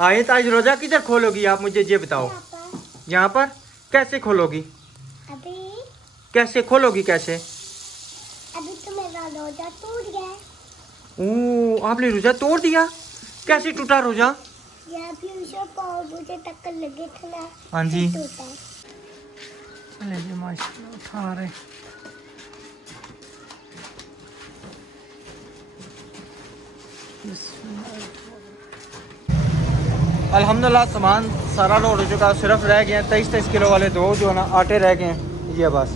आए ताज रोजा किधर खोलोगी आप, मुझे ये बताओ। यहाँ पर कैसे खोलोगी? अभी कैसे खोलोगी कैसे? अभी तो मेरा रोजा टूट गया। ओह, आपने रोजा तोड़ दिया? कैसे टूटा रोजा? यहाँ भी उसे पाव मुझे टक्कर लगी थी ना। हाँ जी। टूटा। चले जी माशाल्लाह उठा रहे। अल्हम्दुलिल्लाह सामान सारा लोड हो चुका, सिर्फ रह गए हैं 23 किलो वाले दो जो है ना आटे रह गए हैं। ये बस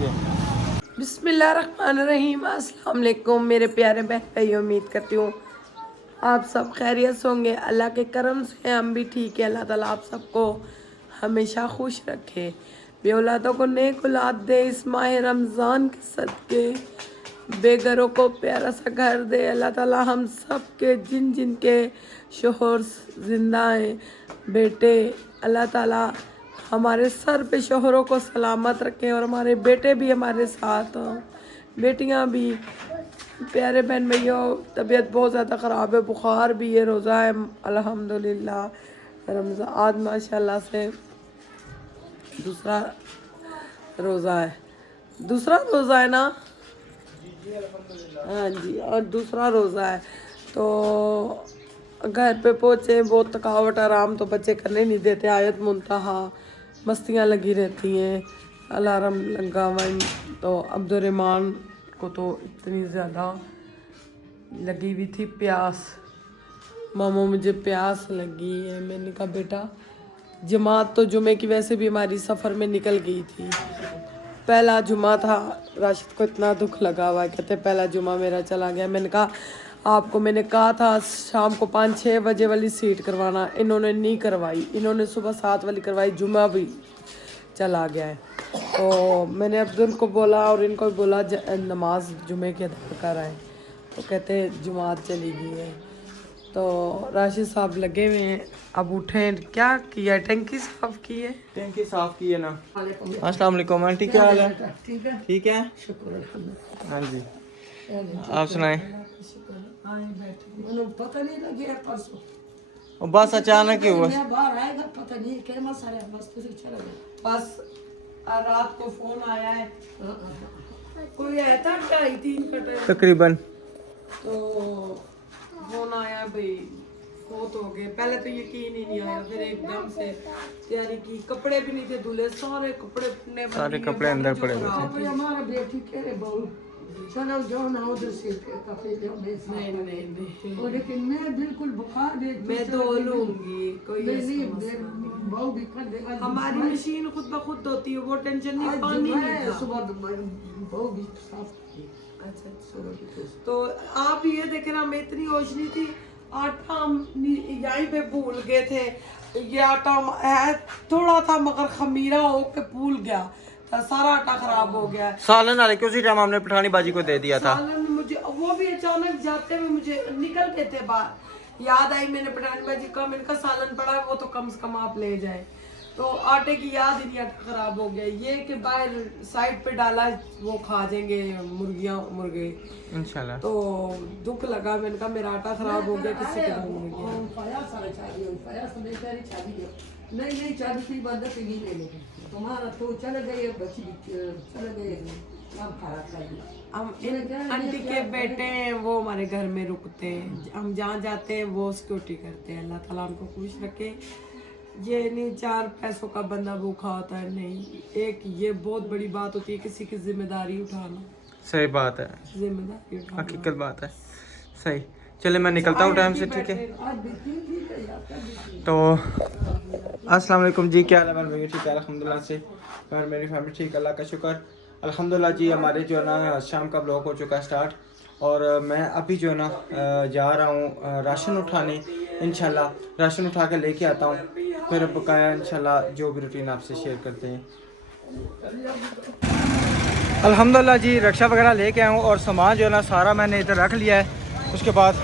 ये। बिस्मिल्लाहिर्रहमानिर्रहीम। अस्सलाम वालेकुम मेरे प्यारे बहन भाई, उम्मीद करती हूँ आप सब खैरियत से होंगे। अल्लाह के करम से हम भी ठीक है। अल्लाह ताला आप सबको हमेशा खुश रखे, बे औलादों को नेक औलाद दे, इस माह रमज़ान के सदके बेघरों को प्यारा सा घर दे। अल्लाह ताला हम सब के जिन जिन के शोहर जिंदा हैं बेटे, अल्लाह ताला हमारे सर पे शोहरों को सलामत रखें और हमारे बेटे भी हमारे साथ हों, बेटियां भी। प्यारे बहन भैया, तबीयत बहुत ज़्यादा ख़राब है, बुखार भी है, रोज़ा है अल्हम्दुलिल्लाह रमज़ान आज माशाल्लाह से दूसरा रोज़ा है। दूसरा रोज़ा है ना? हाँ जी, और दूसरा रोज़ा है। तो घर पे पहुँचे, बहुत थकावट, आराम तो बच्चे करने नहीं देते, आयत मुंतहा मस्तियाँ लगी रहती हैं, अलार्म लगा हुआ। तो अब्दुर्रहमान को तो इतनी ज़्यादा लगी हुई थी प्यास, मामा मुझे प्यास लगी है। मैंने कहा बेटा, जमात तो जुमे की वैसे भी हमारी सफ़र में निकल गई थी, पहला जुमा था। राशिद को इतना दुख लगा हुआ है, कहते पहला जुमा मेरा चला गया। मैंने कहा आपको मैंने कहा था शाम को 5-6 बजे वाली सीट करवाना, इन्होंने नहीं करवाई, इन्होंने सुबह 7 वाली करवाई, जुमा भी चला गया है। तो मैंने अब्दुल को बोला और इनको भी बोला नमाज जुमे के अदा कर आए, तो कहते जुमात चली गई है। तो राशिद साहब लगे हुए हैं, अब उठे, क्या किया, टंकी साफ की है, टंकी साफ की है ना। अस्सलाम वालेकुम आंटी, क्या हाल है? ठीक है, ठीक है, शुक्र अल्हम्दुलिल्लाह। हाँ जी, आप सुनाएं। पता नहीं लगे परसों, और बस अचानक ही हुआ। मैं बाहर आएगा पता नहीं क्या मसाला है, बस तुझे चला गया। बस रात को फोन आया है, कोई आया था 2:30 का टाइम तकरीबन। तो फोन आया भाई बहुत हो गए। पहले तो यकीन ही नहीं आया, फिर एकदम से तैयारी की, कपड़े भी नहीं थे धुले, सारे कपड़े अपने सारे कपड़े अंदर पड़े हुए थे। हमारा बेटी कह रहे बहू चलो जाओ ना उधर से कपड़े लो, नहीं नहीं, लेकिन मैं बिल्कुल बुखार मैं धो लूंगी, कोई नहीं बहू भी कर देगा। हमारी मशीन खुद ब खुद धोती है, वो टेंशन नहीं, पानी नहीं था सुबह बहू भी साफ। अच्छा, तो आप ये देखे ना, मैं इतनी होश नहीं थी, आटा हम यहीं पे भूल गए थे। ये आटा है थोड़ा था मगर खमीरा हो के भूल गया था, सारा आटा खराब हो गया। सालन वाले के उसी टाइम हमने पठानी बाजी को दे दिया था। सालन मुझे वो भी अचानक जाते हुए मुझे निकल गए थे बाहर, याद आई मैंने पठानी बाजी का, मैंने कहा सालन पड़ा है वो तो कम से कम आप ले जाए। तो आटे की याद ही नहीं, आटा खराब हो गया। ये कि बाहर साइड पे डाला, वो खा जाएंगे मुर्गियां मुर्गे इंशाल्लाह। तो दुख लगा, मैंने कहा मेरा आटा खराब हो गया, किसी के घर में गया। नहीं चाबी की बंद से नहीं ले लेंगे तुम्हारा, तो चले गए बच्ची चले गए, हम आंटी के बेटे हैं, वो हमारे घर में रुकते हैं, हम जहाँ जाते हैं वो सिक्योरिटी करते हैं। अल्लाह ताला उनको खुश रखे। ये नहीं 4 पैसों का बंदा भूखा होता है, नहीं, एक ये बहुत बड़ी बात होती है किसी की जिम्मेदारी उठाना। सही बात है, जिम्मेदारी उठाना हकीकत बात है। सही, चले मैं निकलता हूँ टाइम से, ठीक है। तो अस्सलाम वालेकुम जी, क्या हाल है मेरे भैया? ठीक है अल्हम्दुलिल्लाह से, और मेरी फैमिली ठीक, अल्लाह का शुक्र अल्हम्दुलिल्लाह जी। हमारे जो है ना शाम का ब्लॉग हो चुका है स्टार्ट, और मैं अभी जो है ना जा रहा हूँ राशन उठाने, इंशाल्लाह राशन उठा के लेके आता हूँ, फिर बकाया इंशाल्लाह जो भी रूटीन आपसे शेयर करते हैं। अल्हम्दुलिल्लाह जी, रक्षा वगैरह लेके आया हूँ और सामान जो है ना सारा मैंने इधर रख लिया है। उसके बाद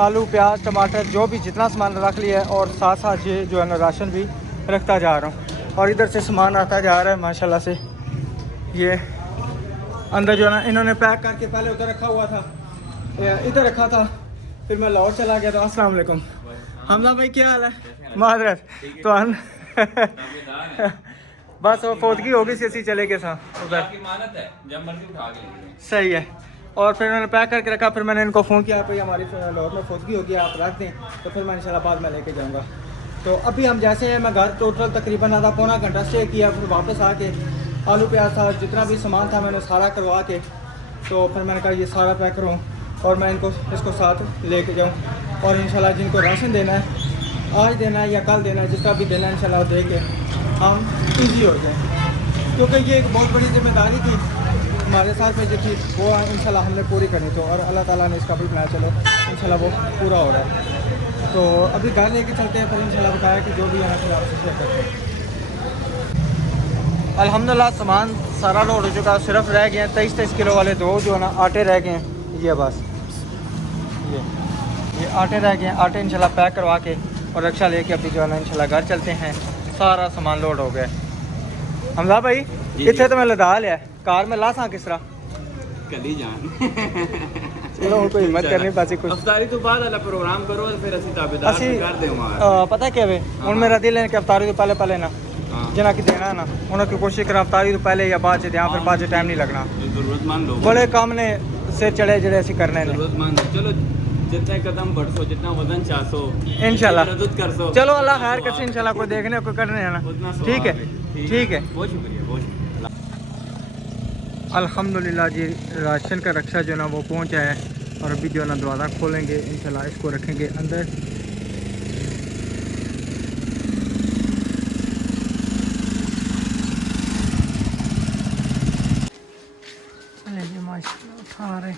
आलू प्याज टमाटर जो भी जितना सामान रख लिया है, और साथ साथ ये जो है ना राशन भी रखता जा रहा हूँ, और इधर से सामान आता जा रहा है माशाल्लाह से। ये अंदर जो है ना इन्होंने पैक करके पहले उधर रखा हुआ था, इधर रखा था, फिर मैं लाहौर चला गया था। अस्सलाम वालेकुम। हमजा भाई क्या हाल है? मादरत तो बस वो फौतगी होगी सी असी चले गए सां उधर। सही है। और फिर उन्होंने पैक करके रखा, फिर मैंने इनको फ़ोन किया भाई हमारी लाहौर में फौतगी होगी आप रख दें, तो फिर मैं इंशाल्लाह बाद में लेके जाऊँगा। तो अभी हम जैसे हैं, मैं घर टोटल तकरीबन आधा पौना घंटा स्टे किया, फिर वापस आके आलू प्याज था जितना भी सामान था मैंने सारा करवा के, तो फिर मैंने कहा ये सारा पैक करूँ और मैं इसको साथ लेके जाऊँ, और इंशाल्लाह जिनको राशन देना है आज देना है या कल देना है, जिसका भी देना है इंशाल्लाह दे के हम ईजी हो जाए, क्योंकि ये एक बहुत बड़ी जिम्मेदारी थी हमारे साथ में जो थी वो इंशाल्लाह हमने पूरी करनी। तो और अल्लाह ताला ने इसका भी बनाया, चलो इंशाल्लाह वो पूरा हो रहा है। तो अभी घर लेके चलते हैं, फिर इंशाल्लाह बताया कि जो भी है फिर आपसे शेयर करते हैं। अल्हम्दुलिल्लाह सामान सारा लोड हो चुका, सिर्फ रह गए हैं 23 किलो वाले दो जो है ना आटे रह गए हैं। ये बस ये आटे रह गए हैं, आटे इंशाल्लाह पैक करवा के और रक्षा लेके अभी जो है ना इंशाल्लाह घर चलते हैं। सारा सामान लोड हो गया। हमजा भाई इतने तो मैं लदा लिया कार में, लासा किस तरह कली जान चलो कोई हिम्मत करनी पासी कुछ अफ्तारी तो बाद वाला प्रोग्राम करो फिर ਅਸੀਂ ਤਾਬੇਦਾਰ ਕਰ ਦੇਵਾਂਗੇ। पता क्या वे हूँ मेरा दिल है कि अफ्तारी तो पहले ना जना कि देना ना उन्होंने कोशिश करा अफ्तारी तो पहले या बाद दें, फिर बाद टाइम नहीं लगना। जरूरतमंद लोग बड़े काम ने सिर चढ़े जड़े असं करने ने। जरूरतमंद चलो जितने कदम बढ़सो जितना वजन चाहसो इंशाल्लाह मदद करसो। चलो अल्लाह खैर करसे इंशाल्लाह कोई देखने कोई करने है ना। ठीक है ठीक है बहुत शुक्रिया बहुत शुक्रिया। अल्हम्दुलिल्लाह जी राशन का रक्षा जो है ना वो पहुंचा है, और अभी जो है ना दरवाज़ा खोलेंगे इंशाल्लाह इसको रखेंगे अंदर। चले जी माशाल्लाह उठा रहे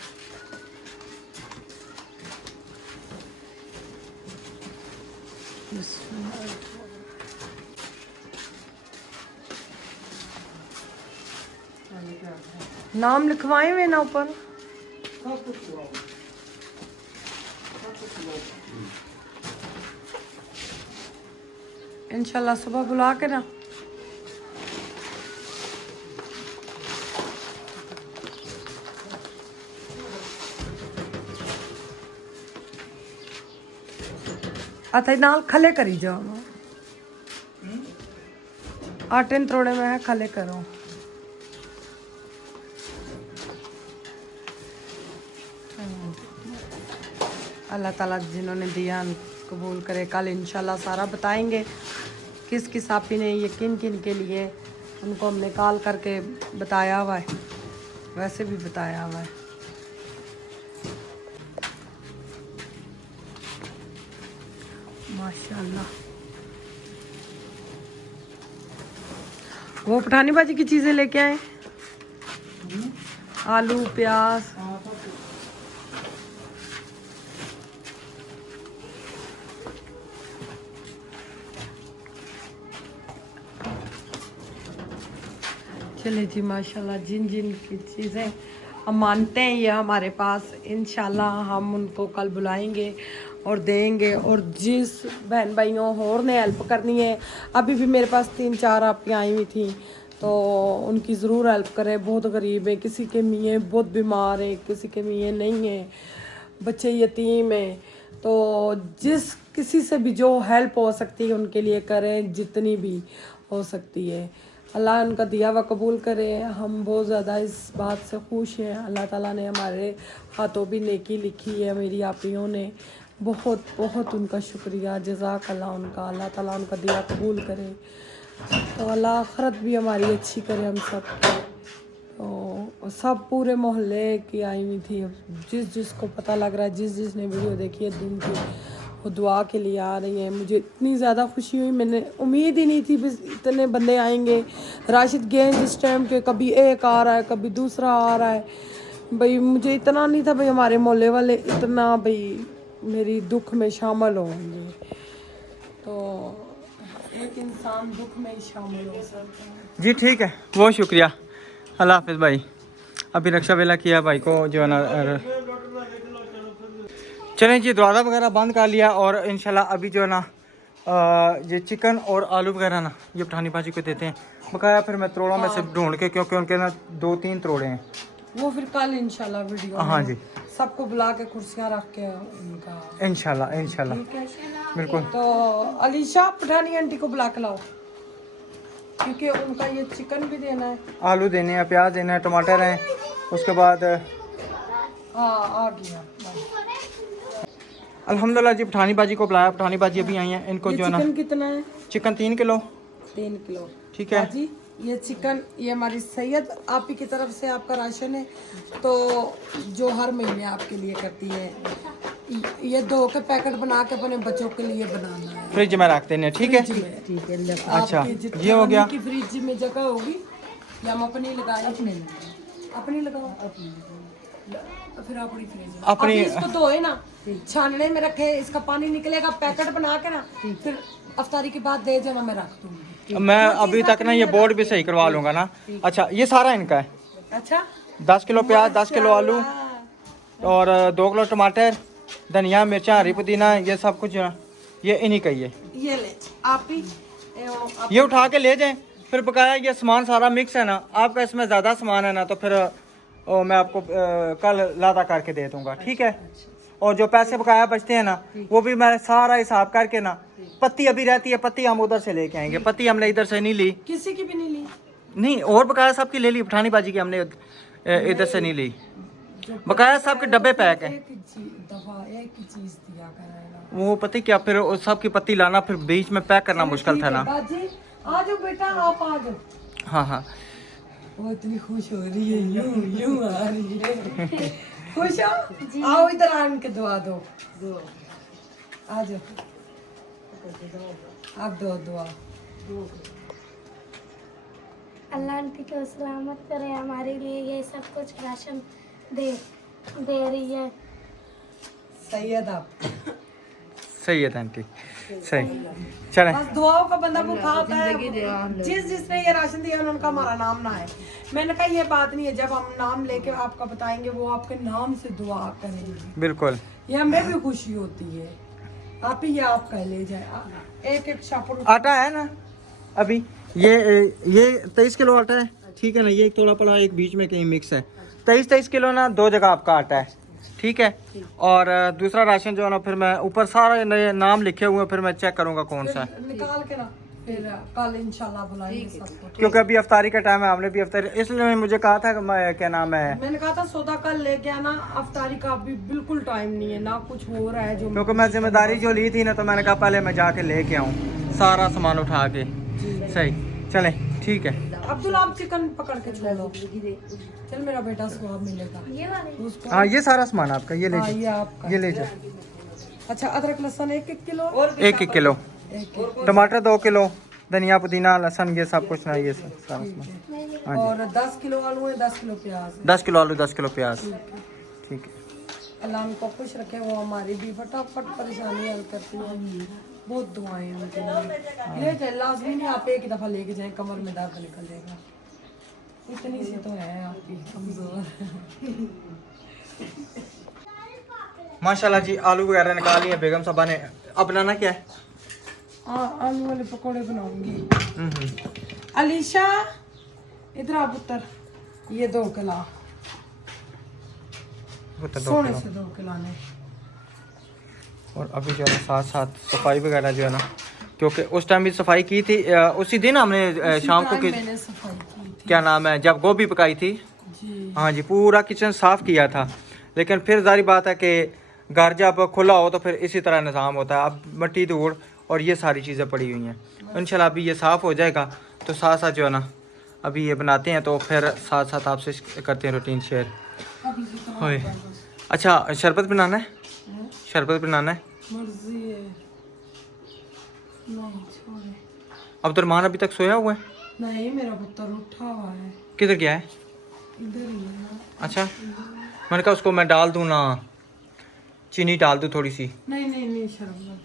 नाम लिखवाए हुए ना ऊपर। इंशाल्लाह सुबह बुला के ना आता नाल खले करी जाओ, आटे थोड़े में है खले करो। अल्लाह ताला जिन्होंने दिया कबूल करे। कल इंशाल्लाह सारा बताएंगे किस किस आपी ने ये किन किन के लिए उनको हमने कॉल करके बताया हुआ है, वैसे भी बताया हुआ है। माशाल्लाह वो पठानी बाजी की चीज़ें लेके आए, आलू प्याज। चले जी माशाल्लाह जिन जिन की चीज़ें हम मानते हैं ये हमारे पास, इंशाल्लाह हम उनको कल बुलाएंगे और देंगे। और जिस बहन भाइयों और ने हेल्प करनी है, अभी भी मेरे पास 3-4 आपकी आई हुई थी, तो उनकी ज़रूर हेल्प करें। बहुत गरीब है, किसी के मियाँ बहुत बीमार है, किसी के मियाँ नहीं है, बच्चे यतीम हैं, तो जिस किसी से भी जो हेल्प हो सकती है उनके लिए करें, जितनी भी हो सकती है। अल्लाह उनका दिया हुआ कबूल करे। हम बहुत ज़्यादा इस बात से खुश हैं। अल्लाह ताला ने हमारे हाथों भी नेकी लिखी है, मेरी आपियों ने। बहुत बहुत उनका शुक्रिया, जज़ाक अल्लाह उनका। अल्लाह ताला उनका दिया कबूल करे, तो अल्लाह आखरत भी हमारी अच्छी करे हम सब। तो सब पूरे मोहल्ले की आई हुई थी, जिस जिसको पता लग रहा है, जिस जिसने वीडियो देखी है दिन की, वो दुआ के लिए आ रही हैं। मुझे इतनी ज़्यादा खुशी हुई, मैंने उम्मीद ही नहीं थी बस इतने बंदे आएंगे। राशिद गए जिस टाइम के, कभी एक आ रहा है कभी दूसरा आ रहा है, भाई मुझे इतना नहीं था भाई हमारे मोहल्ले वाले इतना भाई मेरी दुख में शामिल होंगे। तो एक इंसान दुख में ही शामिल हो सकता है। जी ठीक है, बहुत शुक्रिया, अल्लाह हाफिज़ भाई। अभी रक्षा वेला किया भाई को जो है ना, चलें जी दरवाज़ा वगैरह बंद कर लिया, और इंशाल्लाह अभी जो है ना ये चिकन और आलू वगैरह ना ये पठानी भाजी को देते हैं बकाया। फिर मैं त्रोड़ों में से ढूंढ के, क्योंकि उनके ना 2-3 त्रोड़े हैं, वो फिर कल इंशाल्लाह वीडियो हाँ में जी। सबको बुला के कुर्सियां रख के उनका इंशाल्लाह इंशाल्लाह ठीक है। बिल्कुल। तो अलीशा पठानी आंटी को बुला के लाओ क्योंकि उनका ये चिकन भी देना है। आलू देने हैं, प्याज देना है, टमाटर हैं, उसके बाद हाँ आ गया। अल्हम्दुलिल्लाह जी पठानी बाजी को बुलाया। पठानी बाजी अभी आई हैं। इनको ये जो है ना चिकन कितना है? Chicken 3 kilo 3 kilo. ठीक है। जी ये चिकन ये हमारी सैयद आप ही की तरफ से आपका राशन है तो जो हर महीने आपके लिए करती है। ये 2 के पैकेट बना के अपने बच्चों के लिए बनाना है। फ्रिज में रख देने, ठीक है। ठीक है। अच्छा ये हो गया। की फ्रिज में जगह होगी या हम अपनी लगाए अपनी लगाओ तो फिर अपनी फ्रिज में अपनी इसको धोए ना छानने में रखे इसका पानी निकलेगा पैकेट बना के ना फिर अफ्तारी के बाद दे जाना मैं रख दूंगी। मैं अभी तक ना ये बोर्ड भी सही करवा लूंगा ना। अच्छा ये सारा इनका है। अच्छा 10 किलो प्याज, 10 किलो आलू और 2 किलो टमाटर, धनिया, मिर्चा, हरी पुदीना, ये सब कुछ जो है ये इन्हीं का ही है। ये ले आप ही ये उठा के ले जाएं। फिर बकाया ये सामान सारा मिक्स है ना, आपका इसमें ज़्यादा सामान है ना तो फिर मैं आपको कल लादा करके दे दूंगा, ठीक है। और जो पैसे बकाया बचते हैं ना वो भी मैं सारा हिसाब करके ना, पत्ती अभी रहती है, पत्ती हम उधर से लेके आएंगे। पत्ती हमने इधर से नहीं ली, किसी की भी नहीं ली नहीं, और बकाया सबकी ले ली। पठानी बाजी की हमने इधर से नहीं ली, बकाया सबके डब्बे पैक है। एक ही चीज दिया करेगा वो पता क्या, फिर उस सब की पत्ती लाना फिर बीच में पैक करना मुश्किल था ना। बाजी आ जाओ बेटा आप आ जाओ। हाँ हाँ वो इतनी खुश हो रही है यूं आ रही है खुश हो आओ इधर आन के दुआ दो आ जाओ आप दो दुआ। अल्लाह आंटी को सलामत करे हमारे लिए ये सब कुछ राशन दे रही है। सैयद आप सही है आंटी सही। चलें बस दुआओं का बंदा भूखा होता है। जिसने ये राशन दिया उनका हमारा नाम ना है। मैंने कहा ये बात नहीं है, जब हम नाम लेके आपका बताएंगे वो आपके नाम से दुआ करेंगे, बिल्कुल। ये हमें भी खुशी होती है। आप ही ये आप कह ले जाए एक एक शापुर आटा है ना अभी ये 23 किलो आटा है, ठीक है ना। ये एक थोड़ा पड़ा, एक बीच में कहीं मिक्स है। 23 किलो ना 2 जगह आपका आटा है, ठीक है। और दूसरा राशन जो है ना फिर मैं ऊपर सारा नए नाम लिखे हुए हैं, फिर मैं चेक करूंगा कौन सा है, निकाल के ना फिर कल इंशाल्लाह बुलाएंगे सबको। क्योंकि अभी अफ्तारी का टाइम है, हमने भी अफ्तारी, इसलिए मुझे कहा था कि मैं क्या नाम है, मैंने कहा था सौदा कल लेके आना, अफ्तारी का अभी बिल्कुल टाइम नहीं है ना कुछ हो रहा है जो क्योंकि मैं जिम्मेदारी जो ली थी ना तो मैंने कहा पहले मैं जाके लेके आऊँ सारा सामान उठा के। सही चलें ठीक है। अब्दुल आप चिकन पकड़ के छोड़ो चल मेरा बेटा स्वाब मिलेगा ये वाले उसको। हाँ ये सारा सामान आपका, ये ले हाँ, ये जाओ, आपका ये ले जाओ। अच्छा अदरक लहसुन 1 किलो 1 किलो, एक टमाटर 2 किलो, धनिया पुदीना लहसुन ये सब कुछ ना, ये सब सारा सामान। हाँ जी। और 10 किलो आलू है 10 किलो प्याज है। 10 किलो आलू 10 किलो प्याज, ठीक है। अल्लाह उनको खुश रखे, वो हमारी भी फटाफट परेशानी हल करती है। बहुत दुआएं हैं उनके लिए। ले जाए लाजमी नहीं, आप एक दफ़ा लेके जाएं कमर में दर्द निकल जाएगा। इतनी सी तो है आपकी कमजोर। माशाल्लाह जी आलू वगैरह निकाल लिए बेगम साहबा ने। अब बनाना क्या है? आलू वाले पकौड़े बनाऊंगी। हम्म। अलीशा इधर आ पुत्र, ये 2 किलो वो तो 2 सोने किलो। से 2 किलो ने। और अभी जो है ना साथ साथ सफाई वगैरह जो है ना, क्योंकि उस टाइम भी सफाई की थी, उसी दिन हमने शाम को की, मैंने सफाई की थी क्या नाम है, जब गोभी पकाई थी। जी। हाँ जी पूरा किचन साफ़ किया था, लेकिन फिर जारी बात है कि घर जब खुला हो तो फिर इसी तरह निज़ाम होता है। अब मिट्टी धूड़ और ये सारी चीज़ें पड़ी हुई हैं। इंशाल्लाह अभी ये साफ़ हो जाएगा तो साथ साथ जो है ना अभी ये बनाते हैं, तो फिर साथ साथ आपसे करते हैं रूटीन शेयर। होए अच्छा शरबत बनाना है, शरबत बनाना है। मर्जी है नहीं छोड़े। अब्दुलरमान अभी तक सोया हुआ है? नहीं मेरा पुत्र उठा हुआ है, किधर गया है? इधर ही है। अच्छा मैंने कहा उसको मैं डाल दूँ ना, चीनी डाल दूँ थोड़ी सी। नहीं नहीं नहीं शरबत।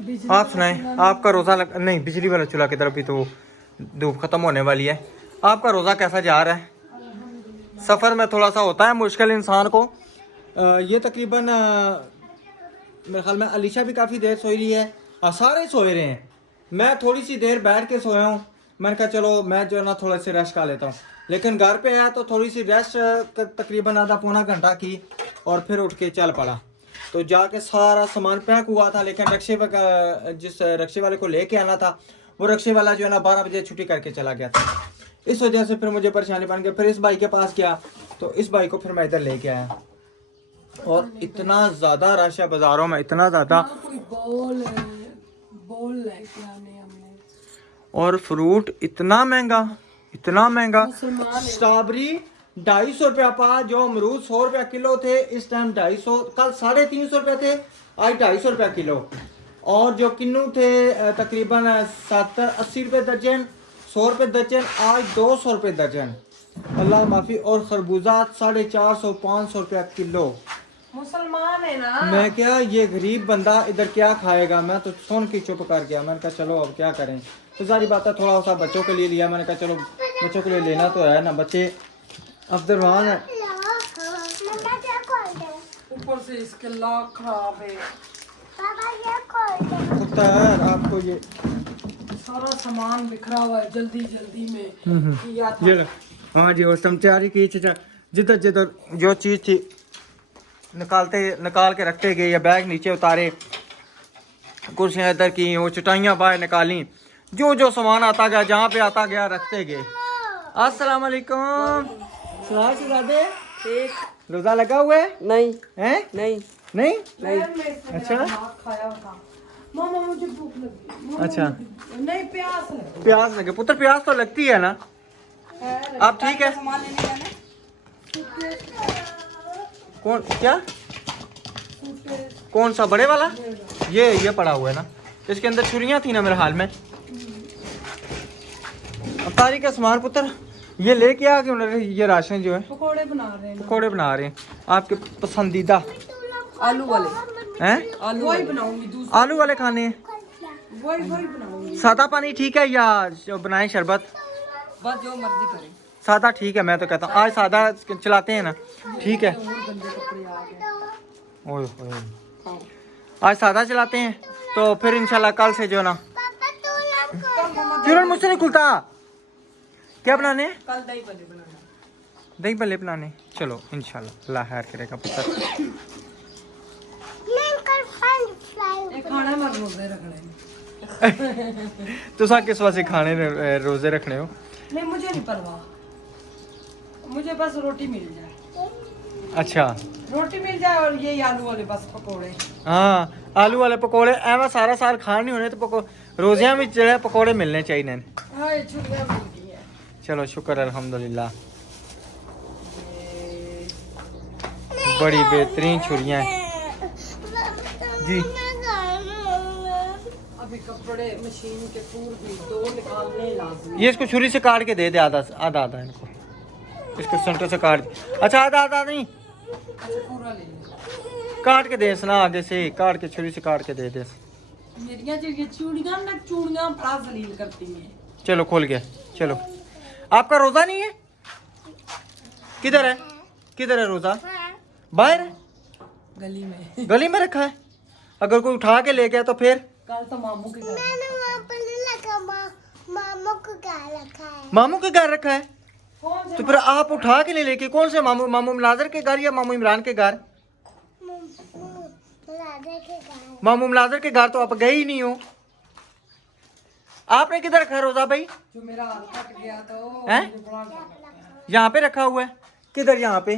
बिजली आप सुनाएं, आपका रोज़ा नहीं बिजली वाला चूल्हा की तरफ भी तो धूप ख़त्म होने वाली है। आपका रोज़ा कैसा जा रहा है? सफ़र में थोड़ा सा होता है मुश्किल इंसान को। ये तकरीबन मेरे ख्याल में अलीशा भी काफ़ी देर सोई रही है और सारे सोए रहे हैं। मैं थोड़ी सी देर बैठ के सोया हूँ, मैंने कहा चलो मैं जो है ना थोड़ा सी रेस्ट कर लेता हूँ, लेकिन घर पे आया तो थोड़ी सी रेस्ट तकरीबन आधा पौना घंटा की और फिर उठ के चल पड़ा। तो जाके सारा सामान पैक हुआ था, लेकिन जिस रक्शे वाले को लेके आना था वो रक्शे वाला जो है ना 12 बजे छुट्टी करके चला गया था। इस वजह से फिर मुझे परेशानी बन गई। फिर इस भाई के पास गया तो इस भाई को फिर मैं इधर लेके आया, और इतना ज़्यादा रश है बाज़ारों में, इतना ज़्यादा, कोई बॉल लेके आने हमने। और फ्रूट इतना महंगा। स्ट्रॉबेरी 250 रुपया पा, जो अमरूद 100 रुपया किलो थे, इस टाइम 250, कल 350 रुपये थे, आज 250 रुपया किलो। और जो किन्नू थे तकरीबन 70-80 रुपये दर्जन, 100 रुपये दर्जन, आज 200 रुपये दर्जन, अल्लाह माफ़ी। और खरबूजा 450-500 रुपया किलो। मुसलमान है ना। मैं क्या, ये गरीब बंदा इधर क्या खाएगा? मैं तो सुन के चुप कर गया। मैंने कहा चलो अब क्या करें, तो सारी बात है, थोड़ा सा बच्चों के लिए लिया। मैंने कहा चलो बच्चों के लिए लेना तो है ना, बच्चे अब्दुलरहमान है, ऊपर से इसके लाख खराब है। खैर आपको ये सारा सामान बिखरा हुआ है, जल्दी में किया था। ये लो। हाँ जी, उस टाइम तैयारी की थी, जिधर जो चीज़ थी निकाल के रखते गए, या बैग नीचे उतारे, कुर्सियाँ इधर की, वो चटाइयाँ बाहर निकाली, जो सामान आता गया, जहाँ पे आता गया रखते गए। अस्सलाम वालेकुम। शहजादे रोजा लगा हुआ है? नहीं हैं? नहीं। अच्छा खाया था। मामा मुझे भूख लगी। अच्छा, नहीं प्यास है। प्यास लगे पुत्र, प्यास तो लगती है ना। आप ठीक है? सामान लेने जाना। कौन क्या? कौन सा बड़े वाला? ये पड़ा हुआ है ना, इसके अंदर छुरियां थी ना मेरे हाल में। अब तारीख का सामान पुत्र ये लेके आ गए, ये राशन जो है पकोड़े बना रहे हैं। आपके पसंदीदा आलू वाले हैं? आलू वही बनाऊंगी, दूसरा आलू वाले खाने हैं? वही बनाऊंगी। सादा पानी ठीक है या बनाए शरबत? बस जो मर्जी करें। सादा ठीक है, मैं तो कहता हूँ आज सादा चलाते हैं ना, ठीक है। ओए ओए, आज सादा चलाते हैं, तो फिर इंशाल्लाह कल से जो ना, क्यों मुझसे नहीं खुलता। क्या बनाने? कल दही भल्ले बनाना। दही भल्ले बनाने, चलो इंशाल्लाह अल्लाह खैर करेगा पुत्र। खाना में रोजे रखने तुसा किस वास्ते खाने रोजे रखने हो? नहीं, मुझे नहीं परवाह, मुझे बस रोटी मिल जाए। अच्छा, रोटी मिल जाए और ये आलू वाले बस पकोड़े। हाँ आलू वाले पकोड़े एवं सारा साल खाने होने, तो रोजियां में जो पकोड़े मिलने चाहिए। हाँ, ये छुट्टियां मिल गई है। चलो शुक्र अल्हम्दुलिल्लाह, बड़ी बेहतरीन छुरियां हैं जी। अभी कपड़े मशीन के पूरे दो निकालने लाज़िम। ये इसको छुरी से काट के दे आधा इनको, इसको सेंटर से काट। अच्छा आधा नहीं, पूरा ले लो। काट के दे ना, आगे से काट के छुरी से काट के दे। मेरियां जो ये चूड़ियां बड़ा जलील करती हैं। चलो खोल गया। चलो, आपका रोजा नहीं है? किधर है रोजा? बाहर है? गली में रखा है? अगर कोई उठा के ले गया तो फिर? कल तो मामू के घर मामू के घर रखा है? कौन से तो फिर आप उठा के ले लेके कौन से मामू मुनाजर के घर या मामू इमरान के घर? मामू मुनाजर के घर तो आप गए ही नहीं हो। आपने किधर रखा है रोजा भाई? जो मेरा हाथ कट गया तो हैं? यहाँ पे रखा हुआ है? किधर? यहाँ पे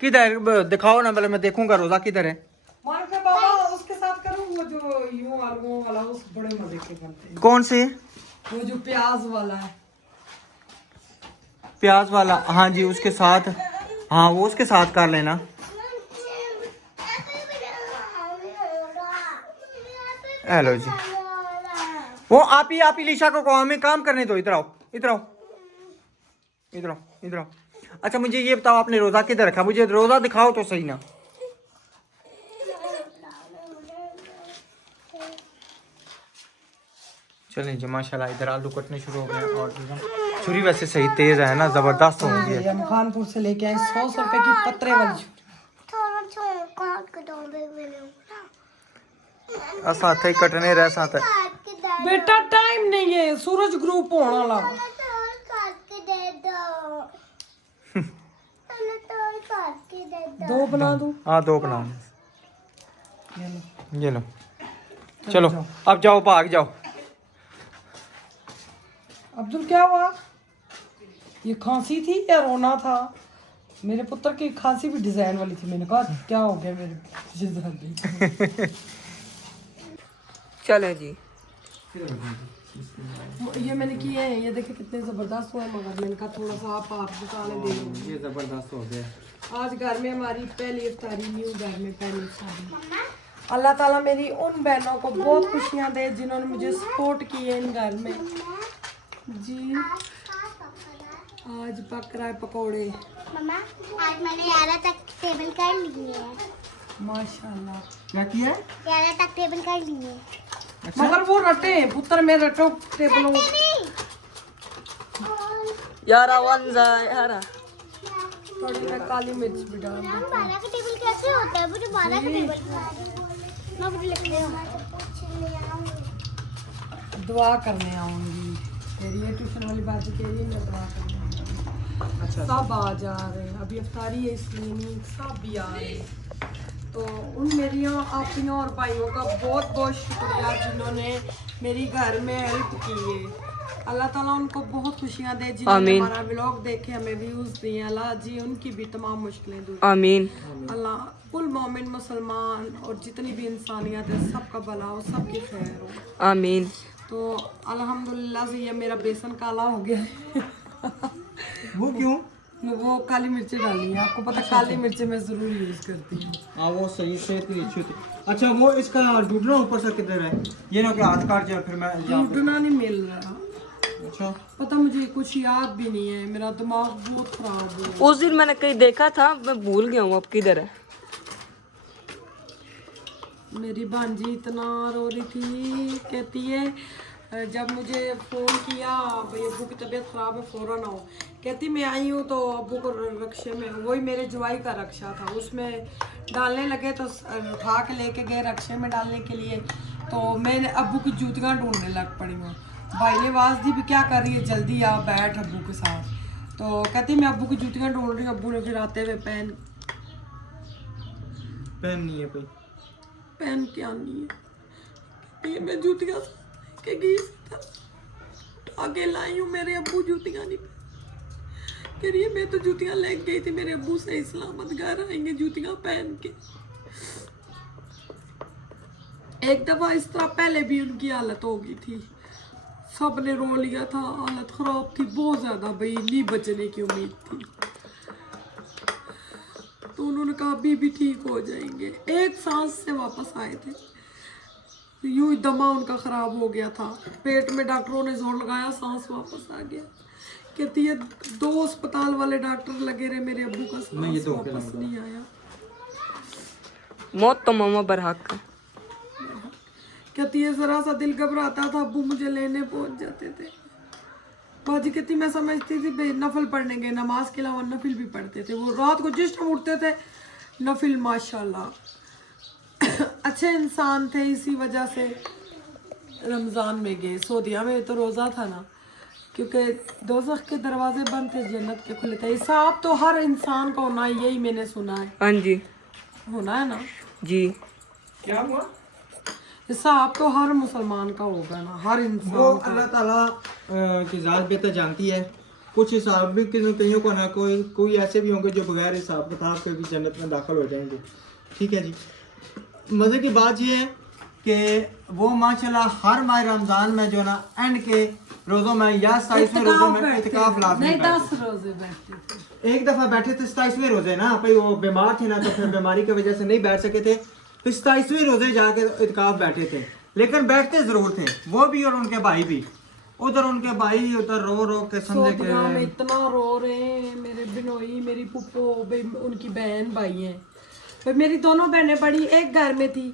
किधर दिखाओ ना, पहले मैं देखूंगा रोजा किधर है। मान के बाबा उसके साथ करूं, वो जो यूं आलू वाला, उस बड़े मजे के बनते हैं। कौन से? वो जो प्याज वाला है। प्याज वाला? हाँ जी, उसके साथ, हाँ वो उसके साथ कर लेना। हेलो जी, वो आप ही लिशा को कहो हमें काम करने दो। इधर आओ। अच्छा मुझे ये बताओ, आपने रोजा किधर रखा? मुझे रोजा दिखाओ तो सही ना। चलें जी, माशाल्लाह इधर आलू कटने शुरू हो गए। और छुरी वैसे सही तेज है ना, जबरदस्त हो गई है। हम खानपुर से लेके आए 100 रुपए की पत्रे वाली छुरी। साथ ही कटने रह साथ बेटा टाइम नहीं है, सूरज ग्रुप होने वाला। दो बना दूं? हाँ 2 बना ये लो। ये लो। चलो अब जाओ, भाग जाओ। अब्दुल क्या हुआ? ये खांसी थी या रोना था? मेरे पुत्र की खांसी भी डिजाइन वाली थी। मैंने कहा क्या हो गया मेरे जिद। चले जी। ये मैंने किए हैं, ये देखिए कितने जबरदस्त हुए, मगर मैंने कहा थोड़ा सा आप दुकानें दे दो। ये जबरदस्त हो गया। आज घर में हमारी पहली इफ्तारी, न्यू घर में पहली इफ्तारी। अल्लाह ताला मेरी उन बहनों को बहुत खुशियां दे जिन्होंने मुझे सपोर्ट किए इन घर में। जी आज पक रहा है पकौड़े। मम्मा आज मैंने 11 तक टेबल कर ली है। माशाल्लाह। क्या किया है? 11 तक टेबल कर ली है। मगर वो रटे हैं, पुत्र में रटो टेबलों। नहीं यारा वंजा यारा। थोड़ी मैं काली मिर्च भी डाल दूं। 12 का टेबल कैसे होता है? मुझे 12 का टेबल मैं मुझे लगता है दुआ करने आऊंगी। तेरी ये ट्यूशन वाली बात कह रही है, मैं दुआ करने आऊंगी। अच्छा सब आ जा रहे हैं, अभी इफ्तारी है इसलिए नहीं, सब भी आ रहे हैं। तो उन मेरी आपियों और भाइयों का बहुत बहुत शुक्रिया जिन्होंने मेरी घर में हेल्प की है। अल्लाह ताला उनको बहुत खुशियां दे, जिन्होंने हमारा व्लॉग देखे, हमें व्यूज दिए। अल्लाह जी उनकी भी तमाम मुश्किलें दूर। आमीन। अल्लाह कुल मोमिन मुसलमान और जितनी भी इंसानियत है सबका भला हो, सबकी खैर हो। आमीन। तो अल्हम्दुलिल्लाह से ये मेरा बेसन काला हो गया है। वो क्यों? वो काली मिर्ची डाली है, आपको पता काली मिर्ची मैं जरूर यूज करती हूँ। हाँ वो सही, सेहत के लिए अच्छी होती है। अच्छा वो इसका डूडना ऊपर से किधर है? ये ना कि हाथ काट जाए फिर मैं यहाँ पे- टूटना नहीं मिल रहा। अच्छा पता मुझे कुछ याद भी नहीं है, मेरा दिमाग बहुत खराब हो। उस दिन मैंने कहीं देखा था, मैं भूल गया हूँ अब किधर है। मेरी भांजी इतना रो रही थी, कहती है जब मुझे फ़ोन किया भाई अब्बू की तबीयत ख़राब है फ़ौरन आओ, कहती मैं आई हूँ तो अब्बू को रक्शे में, वही मेरे जवाई का रक्षा था, उसमें डालने लगे तो उठा के लेके गए रक्शे में डालने के लिए। तो मैंने अब्बू की जूतियाँ ढूंढने लग पड़ी हूँ। भाई ने आवाज़ दी भी क्या कर रही है, जल्दी आ बैठ अब्बू के साथ। तो कहती मैं अब्बू की जूतियाँ ढूंढ रही हूँ। अब्बू ने फिर आते हुए पहन नहीं है कोई। क्या नहीं है, कहती है मैं जूतियाँ के गई आगे लाई हूँ, मेरे अब्बू जूतियाँ नहीं कह रही है। मैं तो जूतियाँ ले गई थी, मेरे अब्बू से सलामत घर आएंगे जूतियाँ पहन के। एक दफा इस तरह पहले भी उनकी हालत हो गई थी, सब ने रो लिया था, हालत खराब थी बहुत ज्यादा, भाई नहीं बचने की उम्मीद थी। तो उन्होंने कहा अभी भी ठीक हो जाएंगे। एक सांस से वापस आए थे, यूं ही दमा उनका खराब हो गया था, पेट में डॉक्टरों ने जोर लगाया, सांस वापस आ गया। कहती है 2 अस्पताल वाले डॉक्टर लगे रहे, मेरे अब्बू का सांस वापस नहीं आया। मौत तो मामा बरहक है। कहती है जरा सा दिल घबराता था, अब्बू मुझे लेने पहुंच जाते थे। बाजी कहती मैं समझती थी भाई नफल पढ़ने गए, नमाज के अलावा नफिल भी पढ़ते थे। वो रात को जिस टाइम उठते थे नफिल, माशाल्लाह अच्छे इंसान थे। इसी वजह से रमज़ान में गए। सऊदीया में तो रोज़ा था ना, क्योंकि दोज़ख के दरवाजे बंद थे, जन्नत के खुले थे। हिसाब तो हर इंसान का होना, यही मैंने सुना है। हाँ जी होना है ना जी। क्या हुआ? हिसाब तो हर मुसलमान का होगा ना, हर वो इंसान का। अल्लाह ताला की ज़ात बेहतर जानती है। कुछ हिसाब भी कईयों को ना, कोई ऐसे भी होंगे जो बगैर हिसाब किताब के भी जन्नत में दाखिल हो जाएंगे। ठीक है जी। मज़े की बात ये है कि वो माशाल्लाह हर माह रमज़ान में जो ना एंड के रोज़ों में या 27वें रोज़ों में इत्काफ लाज़मी नहीं, बैठते 10 रोजे बैठते थे। थे। एक दफ़ा बैठे थे 27वें रोज़े ना, भाई वो बीमार थे ना, तो फिर बीमारी की वजह से नहीं बैठ सके थे, तो 27वें रोज़े जाके इत्काफ बैठे थे। लेकिन बैठते ज़रूर थे वो भी और उनके भाई भी। उधर उनके भाई उधर रो रो के समझे के सऊदीया में इतना रो रहे हैं। मेरे बिनोई, मेरी पुप्पो, उनकी बहन भाई हैं। फिर मेरी दोनों बहनें बड़ी एक घर में थी,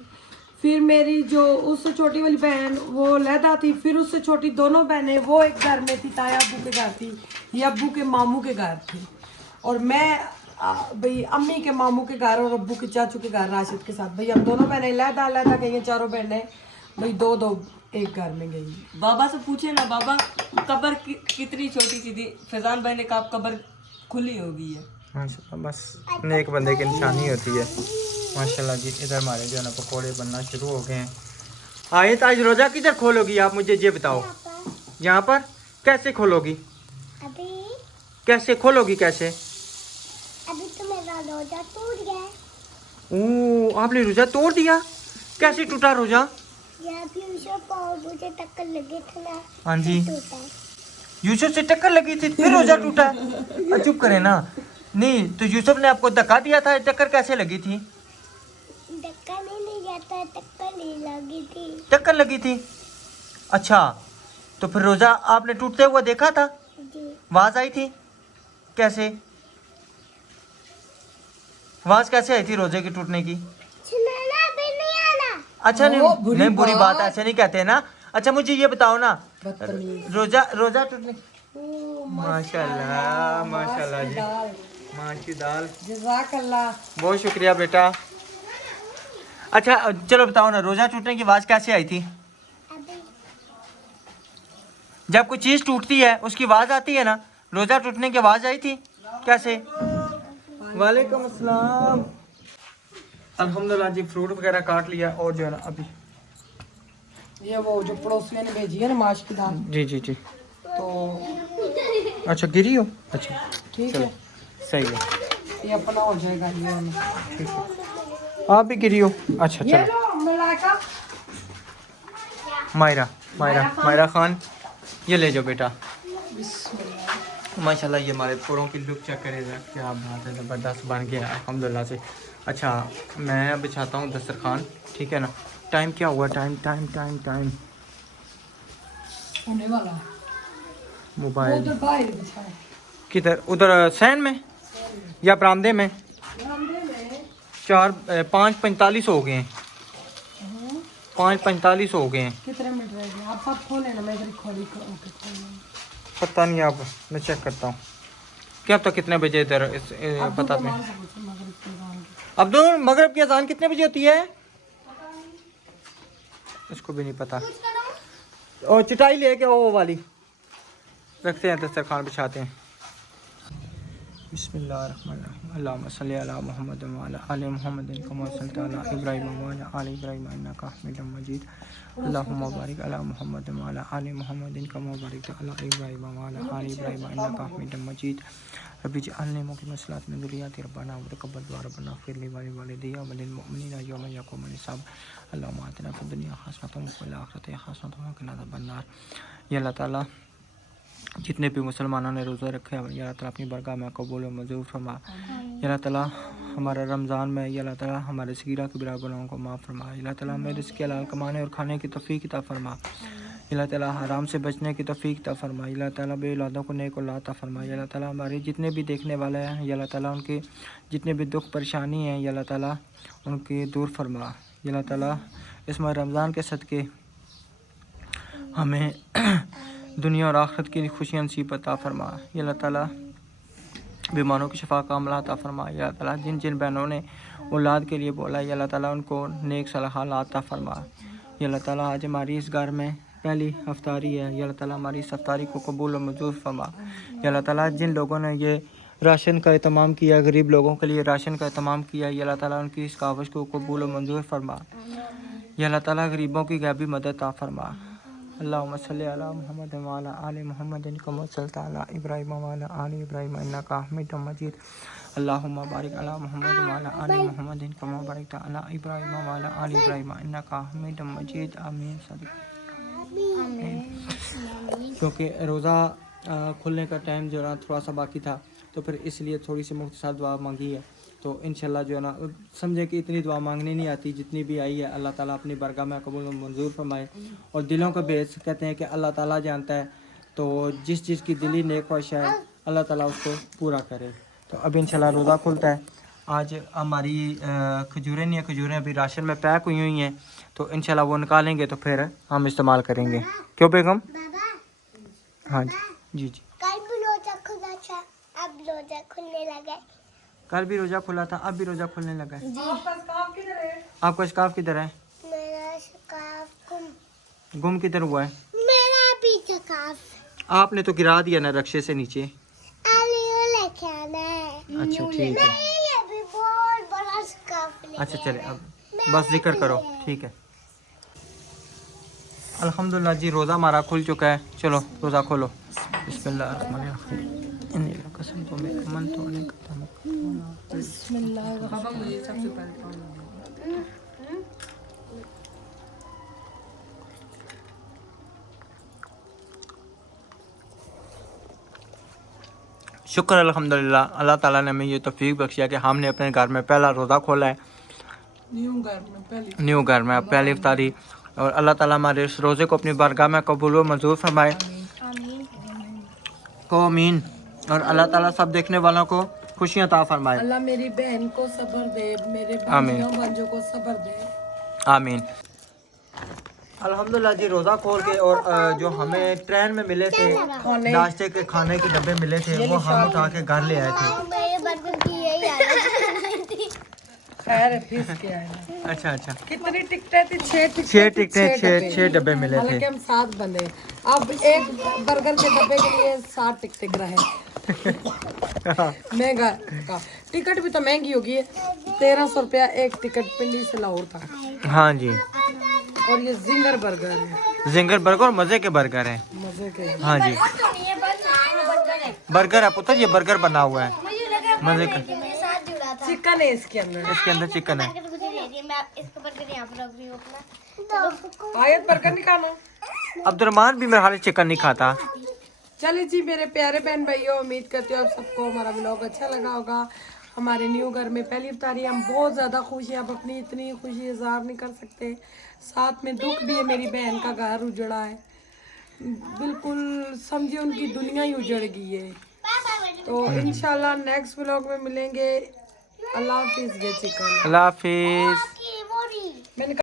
फिर मेरी जो उससे छोटी वाली बहन वो लहदा थी, फिर उससे छोटी दोनों बहनें वो एक घर में थी, ताया अब्बू के घर थी, ये अब्बू के मामू के घर थी, और मैं भाई अम्मी के मामू के घर और अब्बू के चाचू के घर राशिद के साथ। भाई हम दोनों बहनें लहदा लहदा गई हैं, चारों बहनें भाई दो दो एक घर में गई। बाबा से पूछे ना बाबा कब्र कितनी छोटी सी थी। फैजान भाई ने कहा कब्र खुली होगी है। माशाल्लाह, बस नेक बंदे की निशानी होती है। माशाल्लाह जी, इधर हमारे जो है ना पकौड़े बनना शुरू हो गए हैं। आए तो आज रोज़ा किधर खोलोगी आप, मुझे ये बताओ। यहाँ पर कैसे खोलोगी? अभी कैसे खोलोगी कैसे? अभी तो मेरा रोजा टूट गया। ओह, आपने रोज़ा तोड़ दिया? कैसे टूटा रोज़ा? यहाँ भी मुझे टक्कर लगी थी ना। हाँ जी, टूटा। यूसुफ से टक्कर लगी थी फिर रोज़ा टूटा? चुप करें ना। नहीं तो यूसुफ ने आपको धक्का दिया था, टक्कर कैसे लगी थी? धक्का नहीं जाता, टक्कर नहीं लगी थी। टक्कर लगी थी। अच्छा, तो फिर रोज़ा आपने टूटते हुआ देखा था? जी। आवाज़ आई थी? कैसे आवाज़ कैसे आई थी रोज़े की टूटने की? सुनाना भी नहीं आना। अच्छा, ओ, बुरी नहीं बुरी बात बात। ऐसे नहीं कहते ना। अच्छा मुझे ये बताओ ना, बदतमीज। रोज़ा टूटने माशाल्लाह माशाल्लाह जी, माँ की दाल। जज़ाकल्लाह। बहुत शुक्रिया बेटा। अच्छा चलो बताओ ना, रोज़ा टूटने की आवाज़ कैसे आई थी? अभी जब कोई चीज़ टूटती है उसकी आवाज़ आती है ना, रोज़ा टूटने की आवाज़ आई थी कैसे? वालेकुम अस्सलाम। अल्हम्दुलिल्लाह जी, फ्रूट वगैरह काट लिया और जो है ना अभी ये वो जो पड़ोसियों ने भेजी है ना माश की दाल, जी जी जी। तो अच्छा गिरी हो? अच्छा ठीक चलो, है, सही है, ये अपना हो जाएगा ये वाला। ठीक है। आप भी गिरी हो? अच्छा ये चलो। लो मलाइका। मायरा खान, ये ले जाओ बेटा। माशाल्लाह, ये हमारे पूरों की लुक चेक करेगा, क्या बात है, ज़बरदस्त बन गया अल्हम्दुलिल्लाह से। अच्छा मैं बिछाता हूँ दस्तरखान, ठीक है ना। टाइम क्या हुआ? टाइम टाइम टाइम टाइम होने वाला है। वो मोबाइल उधर बाहर बिछा है। किधर? उधर सैन में या बरामदे में? 5:45 हो गए हैं। 5:45 हो गए हैं। कितने मिनट रह गए? आप सब खोले ना, मैं इधर खोली खोल। पता नहीं, अब मैं चेक करता हूँ। क्या पता कितने बजे इधर पता नहीं। अब्दुल, मगरिब की अजान कितने बजे होती है? इसको भी नहीं पता। और चटाई लेके वो वाली रखते हैं, दस्तरखान बिछाते हैं। बिस्मिल्लाहिर्रहमानिर्रहीम। अल्लाहुम्मा सल्ली अला मुहम्मद व अला आलि मुहम्मद कमा सल्लैता अला इब्राहीम व अला आलि इब्राहीम इन्नका हमीदुम मजीद। अल्लाहुम्मा बारिक अला मुहम्मद व अला आलि मुहम्मद कमा बारिकता अला इब्राहीम व अला आलि इब्राहीम इन्नका हमीदुम मजीद। रब्बी जअलनी मुक़ीम अस्सलात मिन ज़ुर्रिय्यती रब्बना व तक़ब्बल दुआ रब्बना फ़िर ली व लिवालिदैया व लिल मुअमिनीना यौमा यक़ूमुल हिसाब। अल्लाहुम्मा आतिना फ़िद दुनिया हसनतन व फ़िल आखिरति हसनतन व क़िना अज़ाबन्नार। या अल्लाह ताला जितने भी मुसलमानों ने रोज़ा रखे हैं, या अल्लाह ताला अपनी बरगाह में कबूल व मंजूर फरमा। या अल्लाह ताला हमारा रमज़ान में, या अल्लाह ताला हमारे सगीरा कबीरा गुनाहों को माफ़ फरमा। या अल्लाह ताला हमें रिज़्क़ हलाल कमाने और खाने की तौफ़ीक़ अता फरमा। या अल्लाह ताला हराम से बचने की तौफ़ीक़ अता फरमा। या अल्लाह ताला बे औलादों को नेक औलाद अता फरमा। या अल्लाह ताला हमारे जितने भी देखने वाले हैं, या अल्लाह ताला उनके जितने भी दुख परेशानी हैं, या अल्लाह ताला उनके दूर फरमा। या अल्लाह ताला इस माह रमज़ान के सदक़े हमें दुनिया और आखिरत की खुशियाँ नसीब अता फरमा। या अल्लाह ताला बीमारों की शफा कामला अता फरमा। या अल्लाह ताला जिन जिन बहनों ने औलाद के लिए बोला, या अल्लाह ताला उनको नेक सलाह अता फरमा। या अल्लाह ताला आज हमारी इस घर में पहली अफ्तारी है, या अल्लाह ताला हमारी इस अफ्तारी को कबूल और मंजूर फरमा। या अल्लाह ताला जिन लोगों ने ये राशन का एहतमाम किया, गरीब लोगों के लिए राशन का एहतमाम किया, या अल्लाह ताला उनकी इस काविश को कबूल और मंजूर फरमा। या अल्लाह ताला गरीबों की गैबी मदद अता फरमा। अल्लाहुम्मा सल्ली अला मुहम्मद व अला आलि मुहम्मद कमा सल्लैता अला इब्राहीम व अला आलि इब्राहीम इन्नका हमीदुम मजीद। अल्लाहुम्मा बारिक अला मुहम्मद व अला आलि मुहम्मद कमा बारकता अला इब्राहीम व अला आलि इब्राहीम इन्नका हमीदुम मजीद। आमीन। क्योंकि रोज़ा खुलने का टाइम जो है थोड़ा सा बाकी था, तो फिर इसलिए थोड़ी सी मुख्तसर दुआ मांगी है। तो इंशाल्लाह जो है ना, समझे कि इतनी दुआ मांगनी नहीं आती, जितनी भी आई है अल्लाह ताला अपनी बरगाह में कबूल और मंजूर फरमाए। और दिलों का बेस कहते हैं कि अल्लाह ताला जानता है, तो जिस चीज़ की दिली नेक ख्वाहिश है अल्लाह ताला उसको पूरा करे। तो अब इंशाल्लाह रोज़ा खुलता है। आज हमारी खजूरें नहीं है, खजूरें अभी राशन में पैक हुई हैं, तो इंशाल्लाह वो निकालेंगे तो फिर हम इस्तेमाल करेंगे। क्यों बेगम? हाँ जी जी जी। कल भी रोजा खुला था, अब रोजा खुलने लगा। कल भी रोज़ा खुला था, अब भी रोज़ा खुलने लगा है। आपका स्कार्फ किधर है? आपका स्कार्फ किधर है? मेरा स्कार्फ गुम किधर हुआ है? मेरा पीछे काफ आपने तो गिरा दिया ना रक्शे से नीचे। अलियो लेके आना है। अच्छा ठीक है, ये भी बहुत बड़ा स्कार्फ लेके अच्छा चले अब बस जिक्र करो, ठीक है। अल्हम्दुलिल्लाह जी रोज़ा हमारा खुल चुका है। चलो रोज़ा खोलो। बिस्मिल्लाहिर्रहमानिर्रहीम। इन्नी कसम तो मैं अमन तो नहीं करता। पापा मुझे सबसे पहले पानी दो। शुक्र अल्हम्दुलिल्लाह, अल्लाह ताला ने हमें ये तौफीक बख्शिया कि हमने अपने घर में पहला रोज़ा खोला है। न्यू घर में पहली इफ्तारी। और अल्लाह ताला हमारे इस रोज़े को अपनी बारगाह में कबूल व मंजूर फरमाए। को आमीन। और अल्लाह ताला सब देखने वालों को खुशियाँ अता फरमाए। अल्लाह मेरी बहन को सब्र दे, मेरे आमीन। भाइयों को सब्र दे। आमीन। अल्हम्दुलिल्लाह जी रोज़ा खोल के और जो हमें ट्रेन में मिले थे नाश्ते के खाने के डब्बे मिले थे वो हम उठा के घर ले आए थे। मेरे बर्गर की यही हालत है। खैर फीस क्या है? अच्छा अच्छा, कितनी टिकटें थी? 6 छः टिकटें, छः डब्बे मिले हालांकि थे। हम 7 बंदे, अब एक बर्गर के डब्बे के लिए 7 टिकटें ग्रहे। महंगा का टिकट भी तो महंगी होगी है। 1300 रुपया एक टिकट पिंडी से लाहौर तक। हाँ जी, और ये जिंगर बर्गर है, जिंगर बर्गर और मज़े के बर्गर हैं। मजे के। हाँ जी, बर्गर है पुत्र, ये बर्गर बना हुआ है मज़े का। चिकन है इसके अंदर। इसके अंदर चिकन है। आयत बर्गर नहीं खाना। अब्दुर्रहमान भी मेरे हाल चिकन नहीं खाता। चलिए जी मेरे प्यारे बहन भाइयों, उम्मीद करती हूँ आप सबको हमारा ब्लॉग अच्छा लगा होगा। हमारे न्यू घर में पहली इफ्तारी, हम बहुत ज़्यादा खुश हैं। अब अपनी इतनी खुशी इजहार नहीं कर सकते। साथ में दुख भी है, मेरी बहन का घर उजड़ा है, बिल्कुल समझिए उनकी दुनिया ही उजड़ गई है। तो इंशाल्लाह नेक्स्ट ब्लॉग में मिलेंगे। अल्लाह हाफिज़। ये चिकन अल्लाह हाफिज़। मैंने